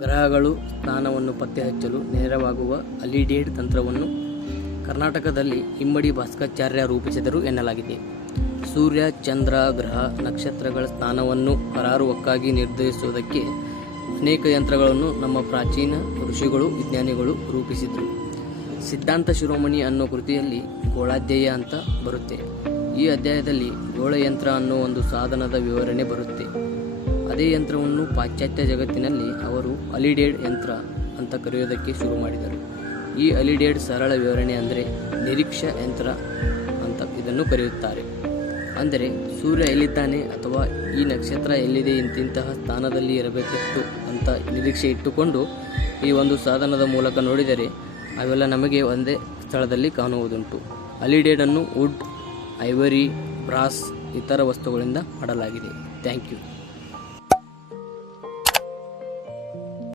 ಗ್ರಹಗಳು ಸ್ಥಾನವನ್ನು ಪತ್ತೆ ಹಚ್ಚಲು ನೆರವಾಗುವ ಅಲಿಡೇಡ್ ತಂತ್ರವನ್ನು ಕರ್ನಾಟಕದಲ್ಲಿ ಇಮ್ಮಡಿ ಭಾಸ್ಕರಾಚಾರ್ಯ ರೂಪಿಸಿದರು ಎನ್ನಲಾಗಿದೆ. ಸೂರ್ಯ, ಚಂದ್ರ, ಗ್ರಹ, ನಕ್ಷತ್ರಗಳ ಸ್ಥಾನವನ್ನು ಕರಾರುವಕ್ಕಾಗಿ ನಿರ್ಧರಿಸುವುದಕ್ಕೆ ಅನೇಕ ಯಂತ್ರಗಳನ್ನು ನಮ್ಮ ಪ್ರಾಚೀನ ಋಷಿಗಳು, ವಿಜ್ಞಾನಿಗಳು ರೂಪಿಸಿದರು. ಸಿದ್ಧಾಂತ ಶಿರೋಮಣಿ ಅನ್ನೋ ಕೃತಿಯಲ್ಲಿ ಗೋಳಾಧ್ಯಾಯ ಅಂತ ಬರುತ್ತೆ. ಈ ಅಧ್ಯಾಯದಲ್ಲಿ ಗೋಳಯಂತ್ರ ಅನ್ನೋ ಒಂದು ಸಾಧನದ ವಿವರಣೆ ಬರುತ್ತೆ. ಅದೇ ಯಂತ್ರವನ್ನು ಪಾಶ್ಚಾತ್ಯ ಜಗತ್ತಿನಲ್ಲಿ ಅವರು ಅಲಿಡೇಡ್ ಯಂತ್ರ ಅಂತ ಕರೆಯೋದಕ್ಕೆ ಶುರು ಮಾಡಿದರು. ಈ ಅಲಿಡೇಡ್ ಸರಳ ವಿವರಣೆ ಅಂದರೆ ನಿರೀಕ್ಷಾ ಯಂತ್ರ ಅಂತ ಇದನ್ನು ಕರೆಯುತ್ತಾರೆ. ಅಂದರೆ ಸೂರ್ಯ ಎಲ್ಲಿದ್ದಾನೆ ಅಥವಾ ಈ ನಕ್ಷತ್ರ ಎಲ್ಲಿದೆ, ಇಂತಿಂತಹ ಸ್ಥಾನದಲ್ಲಿ ಇರಬೇಕಿತ್ತು ಅಂತ ನಿರೀಕ್ಷೆ ಇಟ್ಟುಕೊಂಡು ಈ ಒಂದು ಸಾಧನದ ಮೂಲಕ ನೋಡಿದರೆ ಅವೆಲ್ಲ ನಮಗೆ ಒಂದೇ ಸ್ಥಳದಲ್ಲಿ ಕಾಣುವುದುಂಟು. ಅಲಿಡೇಡನ್ನು ವುಡ್, ಐವರಿ, ಬ್ರಾಸ್ ಇತರ ವಸ್ತುಗಳಿಂದ ಮಾಡಲಾಗಿದೆ. Thank you.